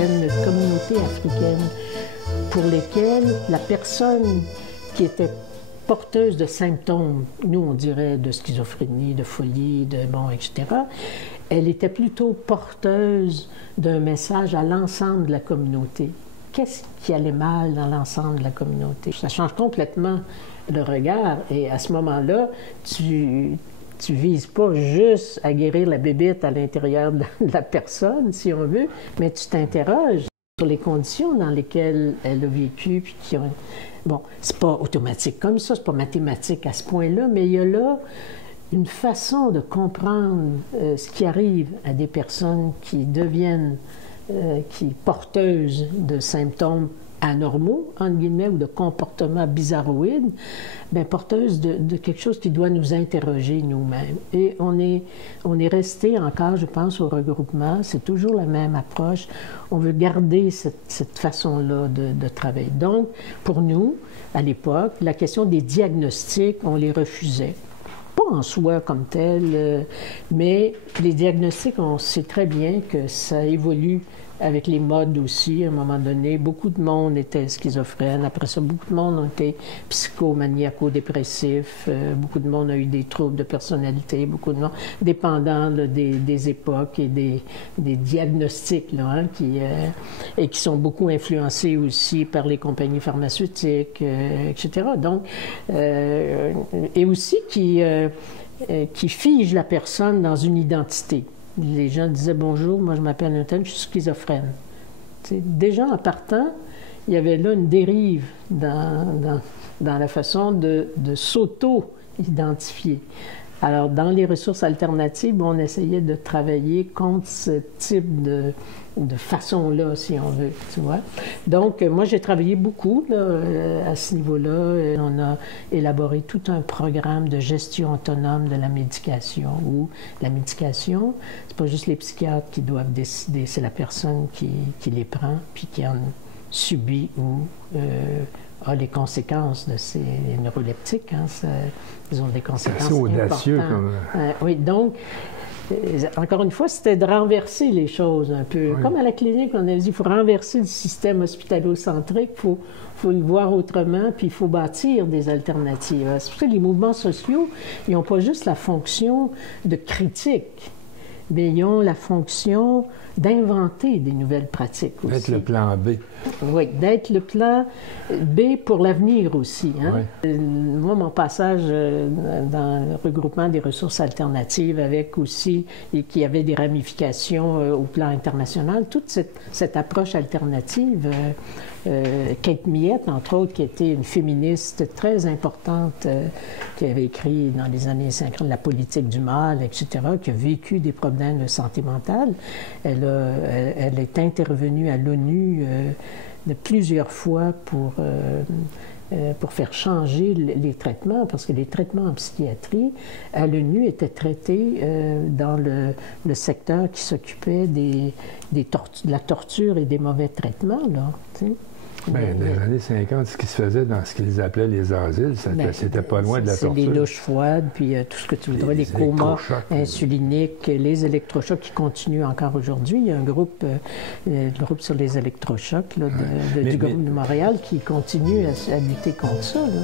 certaines communautés africaines pour lesquelles la personne qui était porteuse de symptômes, nous on dirait de schizophrénie, de folie, etc., elle était plutôt porteuse d'un message à l'ensemble de la communauté. Qu'est-ce qui allait mal dans l'ensemble de la communauté? Ça change complètement le regard et à ce moment-là, tu vises pas juste à guérir la bébête à l'intérieur de la personne, si on veut, mais tu t'interroges sur les conditions dans lesquelles elle a vécu, puis qui ont... Bon, c'est pas automatique comme ça, c'est pas mathématique à ce point-là, mais il y a là une façon de comprendre ce qui arrive à des personnes qui deviennent porteuses de symptômes anormaux, entre guillemets, ou de comportements bizarroïdes, bien, porteuses de quelque chose qui doit nous interroger nous-mêmes. Et on est resté encore, je pense, au regroupement, c'est toujours la même approche. On veut garder cette façon-là de travailler. Donc, pour nous, à l'époque, la question des diagnostics, on les refusait. Pas en soi comme tel, mais les diagnostics, on sait très bien que ça évolue avec les modes aussi. À un moment donné, beaucoup de monde était schizophrène. Après ça, beaucoup de monde ont été psychomaniaco-dépressifs. Beaucoup de monde a eu des troubles de personnalité. Beaucoup de monde, dépendant là, des époques et des diagnostics, là, hein, qui sont beaucoup influencés aussi par les compagnies pharmaceutiques, etc. Donc, et aussi qui figent la personne dans une identité. Les gens disaient « Bonjour, moi je m'appelle Nathan, je suis schizophrène ». Déjà en partant, il y avait là une dérive dans la façon de s'auto-identifier. Alors, dans les ressources alternatives, on essayait de travailler contre ce type de façon-là, si on veut, tu vois. Donc, moi, j'ai travaillé beaucoup là, à ce niveau-là. On a élaboré tout un programme de gestion autonome de la médication, où la médication, c'est pas juste les psychiatres qui doivent décider, c'est la personne qui les prend, puis qui en subit ou a les conséquences de ces neuroleptiques. Hein, ils ont des conséquences c'est audacieux importantes. Comme... Oui, donc, encore une fois, c'était de renverser les choses un peu. Oui. Comme à la clinique, on a dit, il faut renverser le système hospitalo-centrique, il faut le voir autrement, puis il faut bâtir des alternatives. C'est pour ça que les mouvements sociaux, ils n'ont pas juste la fonction de critique, mais ils ont la fonction d'inventer des nouvelles pratiques aussi. D'être le plan B. Oui, d'être le plan B pour l'avenir aussi. Hein? Oui. Moi, mon passage dans le regroupement des ressources alternatives avec aussi, et qui avait des ramifications au plan international, toute cette approche alternative, Kate Millett, entre autres, qui était une féministe très importante, qui avait écrit dans les années 50 La politique du mal, etc., qui a vécu des problèmes de santé mentale. Elle est intervenue à l'ONU de plusieurs fois pour faire changer les traitements, parce que les traitements en psychiatrie à l'ONU étaient traités dans le secteur qui s'occupait de la torture et des mauvais traitements, là, tu sais. Bien, dans les années 50, ce qui se faisait dans ce qu'ils appelaient les asiles, c'était pas loin de la torture. C'est les douches froides, puis tout ce que tu voudrais, les comas insuliniques, les électrochocs qui continuent encore aujourd'hui. Il y a un groupe, le groupe sur les électrochocs là, du groupe de Montréal qui continue à lutter contre ça. Là.